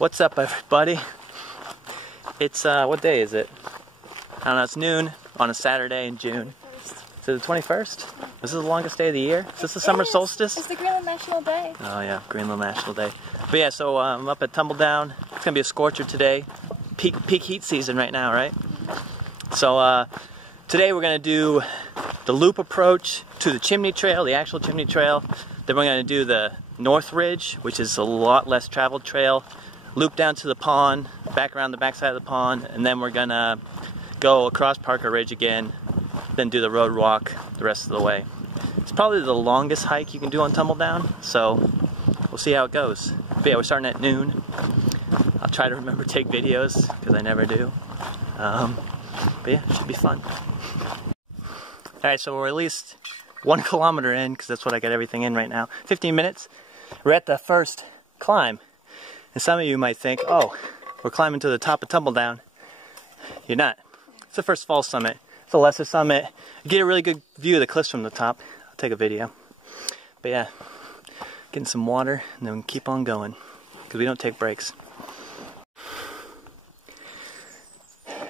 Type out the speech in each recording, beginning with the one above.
What's up, everybody? It's, what day is it? I don't know, it's noon on a Saturday in June. Is it the 21st? Is this the longest day of the year? Is this the summer solstice? It's the Greenland National Day. Oh yeah, Greenland National Day. But yeah, so I'm up at Tumbledown. It's gonna be a scorcher today. Peak heat season right now, right? So today we're gonna do the loop approach to the Chimney Trail, the actual Chimney Trail. Then we're gonna do the North Ridge, which is a lot less traveled trail. Loop down to the pond, back around the backside of the pond, and then we're gonna go across Parker Ridge again, then do the road walk the rest of the way. It's probably the longest hike you can do on Tumbledown, so we'll see how it goes. But yeah, we're starting at noon. I'll try to remember to take videos, because I never do. But yeah, it should be fun. Alright, so we're at least 1 kilometer in, because that's what I got everything in right now. 15 minutes. We're at the first climb. And some of you might think, oh, we're climbing to the top of Tumbledown. You're not. It's the first fall summit. It's a lesser summit. You get a really good view of the cliffs from the top. I'll take a video. But yeah, getting some water, and then we can keep on going, because we don't take breaks. A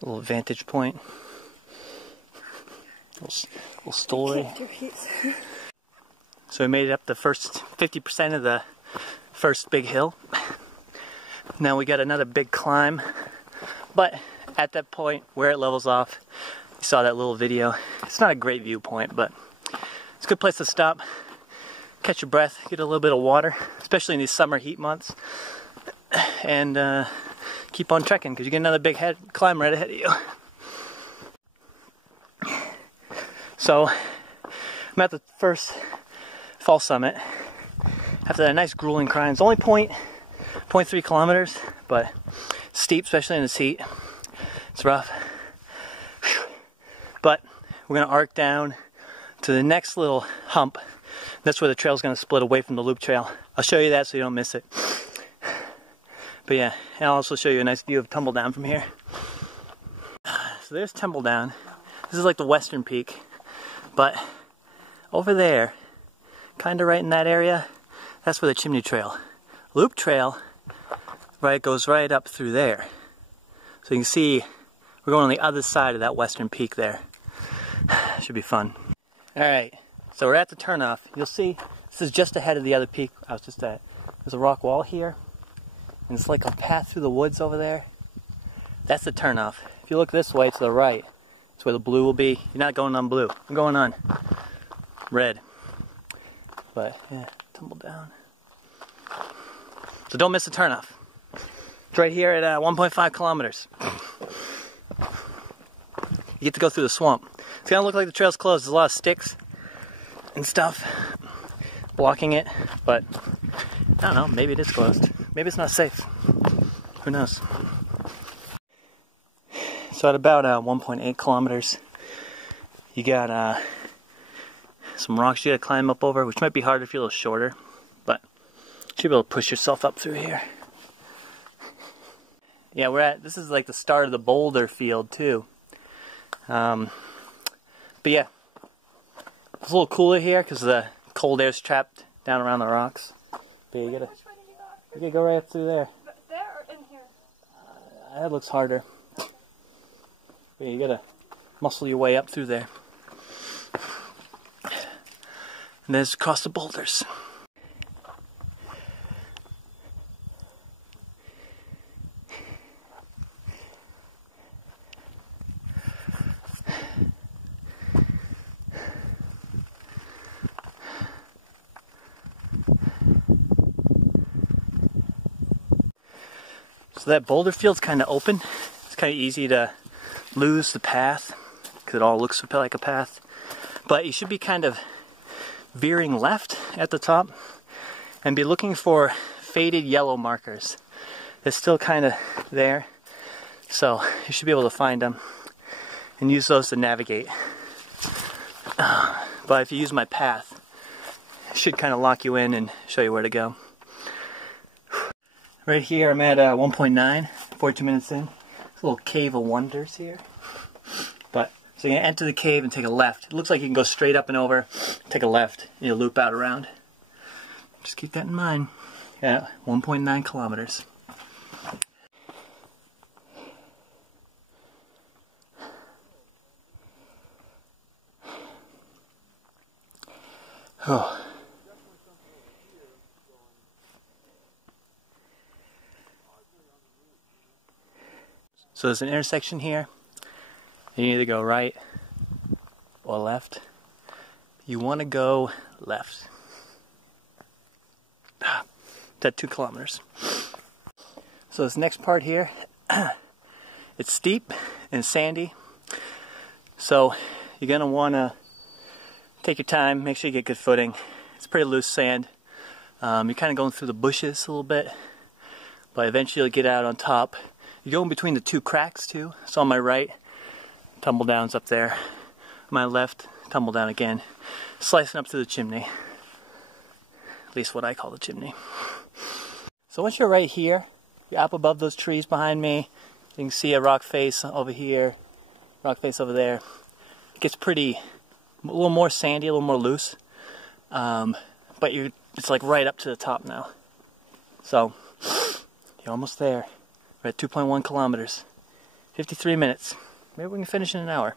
little vantage point. Little story. So we made it up the first 50% of the first big hill. Now we got another big climb, but at that point where it levels off, you saw that little video. It's not a great viewpoint, but it's a good place to stop, catch your breath, get a little bit of water, especially in these summer heat months, and keep on trekking, because you get another big climb right ahead of you. So I'm at the first fall summit after that nice grueling climb. It's only 0.3 kilometers, but steep, especially in this heat. It's rough. But we're gonna arc down to the next little hump. That's where the trail's gonna split away from the loop trail. I'll show you that so you don't miss it. But yeah, and I'll also show you a nice view of Tumbledown from here. So there's Tumbledown. This is like the western peak, but over there, kinda right in that area, that's where the Chimney Trail. Loop trail, right, goes right up through there. So you can see we're going on the other side of that western peak there. Should be fun. Alright, so we're at the turnoff. You'll see this is just ahead of the other peak I was just at. There's a rock wall here, and it's like a path through the woods over there. That's the turnoff. If you look this way to the right, that's where the blue will be. You're not going on blue. I'm going on red. But yeah, Tumbledown. So don't miss the turnoff. It's right here at 1.5 kilometers. You get to go through the swamp. It's gonna look like the trail's closed. There's a lot of sticks and stuff blocking it, but I don't know, maybe it is closed. Maybe it's not safe. Who knows? So at about 1.8 kilometers, you got some rocks you gotta climb up over, which might be hard if you're a little shorter, but you should be able to push yourself up through here. Yeah, this is like the start of the boulder field too. But yeah, it's a little cooler here because the cold air's trapped down around the rocks. But yeah, you gotta go right up through there. There or in here? That looks harder. But yeah, you gotta muscle your way up through there. And then it's across the boulders. So that boulder field's kind of open. It's kind of easy to lose the path because it all looks like a path. But you should be kind of veering left at the top and be looking for faded yellow markers. They're still kind of there, so you should be able to find them and use those to navigate. But if you use my path, it should kind of lock you in and show you where to go. Right here I'm at 1.9, 42 minutes in. It's a little cave of wonders here. But so you're going to enter the cave and take a left. It looks like you can go straight up and over, take a left, and you'll loop out around. Just keep that in mind. Yeah, 1.9 kilometers. Oh. So there's an intersection here. You either go right or left. You want to go left. It's at 2 kilometers. So this next part here, it's steep and sandy. So you're going to want to take your time, make sure you get good footing. It's pretty loose sand. You're kind of going through the bushes a little bit, but eventually you'll get out on top. You go in between the 2 cracks too. So on my right, Tumbledown's up there. On my left, Tumbledown again. Slicing up to the chimney. At least what I call the chimney. So once you're right here, you're up above those trees behind me. You can see a rock face over here, rock face over there. It gets pretty, a little more sandy, a little more loose. But it's like right up to the top now. So you're almost there. We're at 2.1 kilometers, 53 minutes. Maybe we can finish in an hour.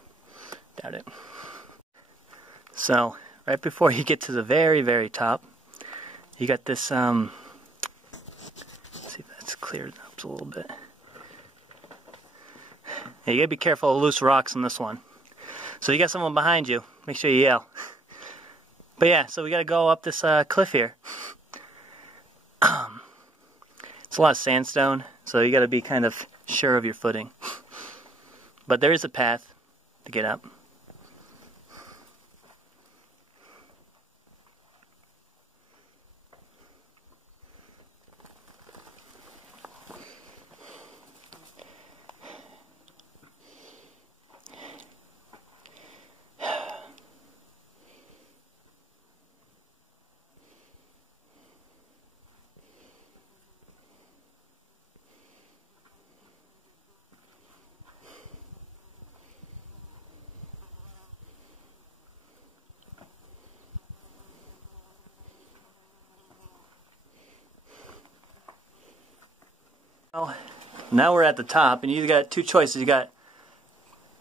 Doubt it. So, right before you get to the very, very top, you got this, let's see if that's cleared up a little bit. Yeah, you gotta be careful of loose rocks on this one. So you got someone behind you, make sure you yell. But yeah, so we gotta go up this cliff here. It's a lot of sandstone, so you gotta be kind of sure of your footing. But there is a path to get up. Now we're at the top, and you got 2 choices. You got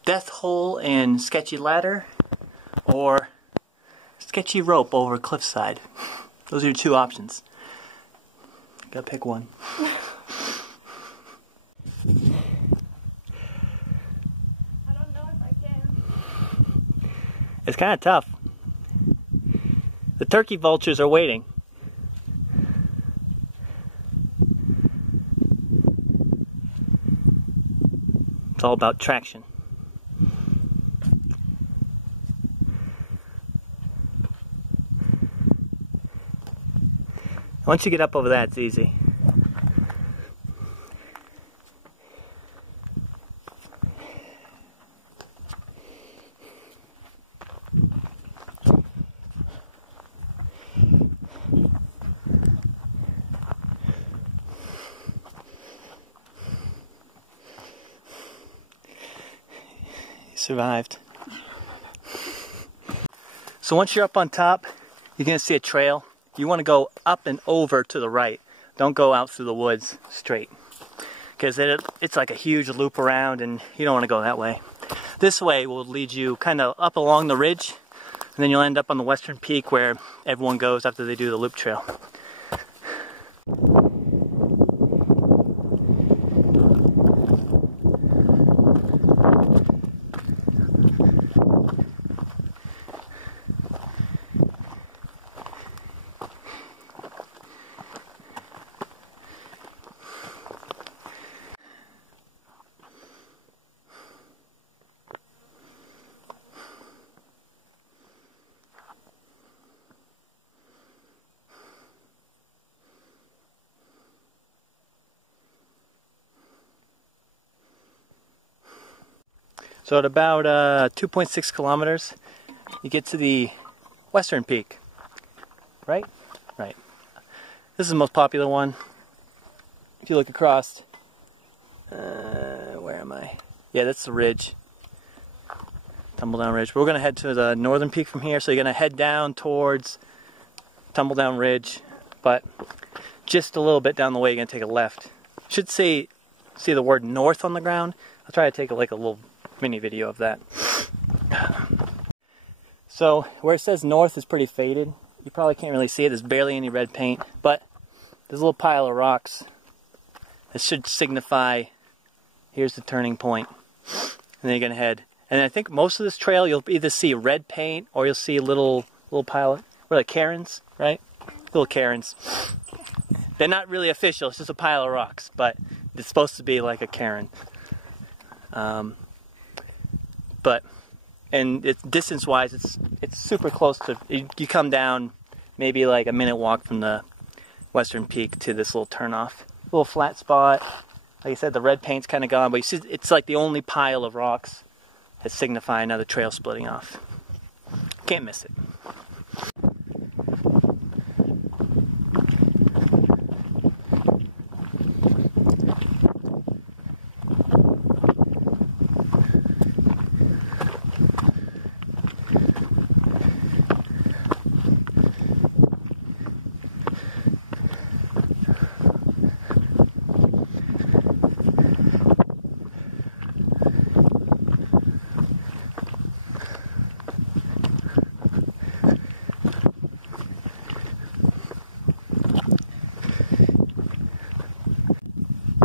death hole and sketchy ladder, or sketchy rope over cliffside. Those are your 2 options. You gotta pick one. I don't know if I can. It's kind of tough. The turkey vultures are waiting. It's all about traction. Once you get up over that, it's easy. Survived. So once you're up on top, you're going to see a trail. You want to go up and over to the right. Don't go out through the woods straight, because it's like a huge loop around and you don't want to go that way. This way will lead you kind of up along the ridge, and then you'll end up on the western peak where everyone goes after they do the loop trail. So at about 2.6 kilometers, you get to the western peak, right? Right. This is the most popular one. If you look across, where am I? Yeah, that's the ridge, Tumbledown Ridge. We're going to head to the northern peak from here, so you're going to head down towards Tumbledown Ridge, but just a little bit down the way, you're gonna take a left. Should see the word north on the ground. I'll try to take like a little mini video of that. So where it says north is pretty faded. You probably can't really see it. There's barely any red paint, but there's a little pile of rocks. This should signify here's the turning point. And then you're gonna head. And I think most of this trail you'll either see red paint or you'll see a little pile. What are they, cairns, right? Little cairns. They're not really official. It's just a pile of rocks, but it's supposed to be like a cairn. And distance-wise, it's super close to. You come down maybe like a minute walk from the western peak to this little turnoff, little flat spot. Like I said, the red paint's kind of gone, but you see, it's like the only pile of rocks that signify another trail splitting off. Can't miss it.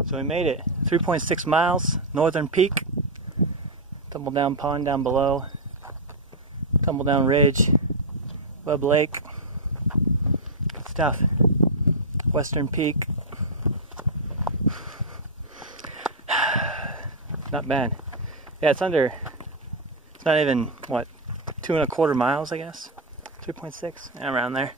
So we made it 3.6 miles, northern peak, Tumbledown Pond down below, Tumbledown Ridge, Webb Lake, good stuff, western peak, not bad. Yeah, it's not even, what, 2.25 miles, I guess, 3.6, around there.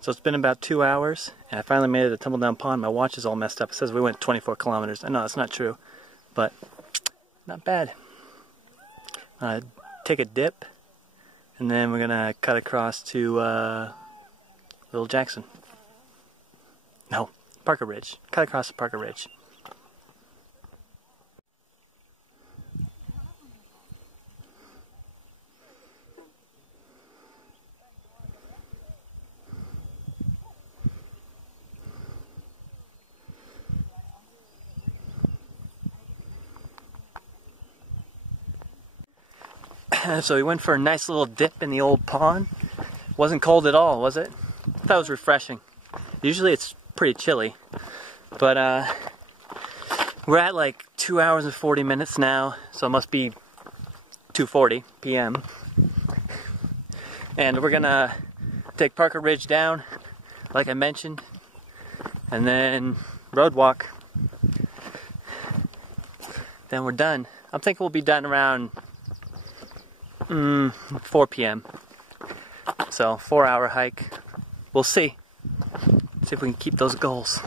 So it's been about 2 hours, and I finally made it to Tumbledown Pond. My watch is all messed up. It says we went 24 kilometers. I know that's not true, but not bad. Take a dip, and then we're gonna cut across to Little Jackson. No, Parker Ridge. Cut across to Parker Ridge. So we went for a nice little dip in the old pond. Wasn't cold at all, was it? I thought it was refreshing. Usually it's pretty chilly, but we're at like 2 hours and 40 minutes now, so it must be 2:40 p.m. And we're gonna take Parker Ridge down, like I mentioned, and then road walk. Then we're done. I'm thinking we'll be done around 4 p.m. So 4-hour hike. We'll see. See if we can keep those goals.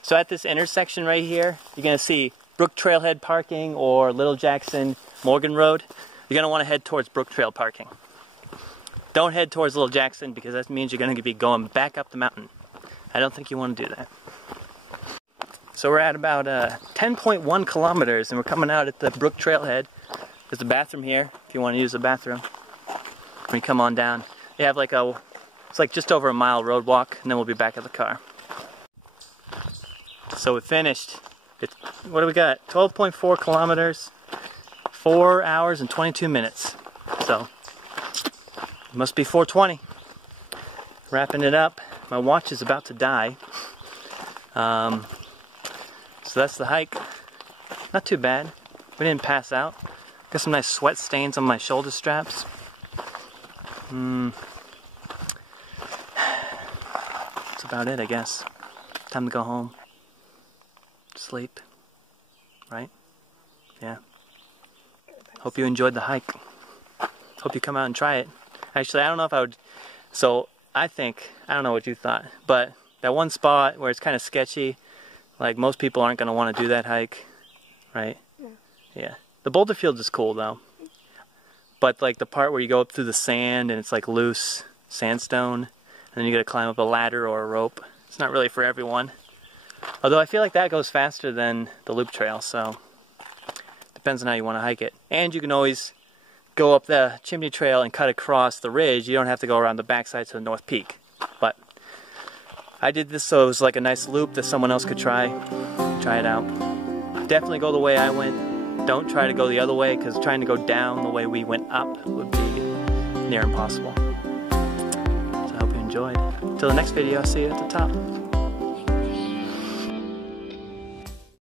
So at this intersection right here, you're going to see Brook Trailhead parking or Little Jackson Morgan Road. You're going to want to head towards Brook Trail parking. Don't head towards Little Jackson because that means you're going to be going back up the mountain. I don't think you want to do that. So we're at about 10.1 kilometers and we're coming out at the Brook Trailhead. There's a bathroom here if you want to use the bathroom. When you come on down, you have like it's like just over a mile road walk and then we'll be back at the car. So we finished. What do we got? 12.4 kilometers, 4 hours and 22 minutes. So it must be 4:20. Wrapping it up. My watch is about to die. So that's the hike. Not too bad. We didn't pass out. Got some nice sweat stains on my shoulder straps. about it, I guess. Time to go home. Sleep. Right? Yeah. Hope you enjoyed the hike. Hope you come out and try it. Actually, I don't know if I would... So, I don't know what you thought, but that one spot where it's kind of sketchy, like most people aren't going to want to do that hike, right? No. Yeah. The boulder field is cool though. But like the part where you go up through the sand and it's like loose sandstone, and then you got to climb up a ladder or a rope. It's not really for everyone. Although I feel like that goes faster than the loop trail, so depends on how you want to hike it. And you can always go up the Chimney Trail and cut across the ridge. You don't have to go around the backside to the North Peak. But I did this so it was like a nice loop that someone else could try it out. Definitely go the way I went. Don't try to go the other way, because trying to go down the way we went up would be near impossible. So I hope you enjoyed. Until the next video, I'll see you at the top.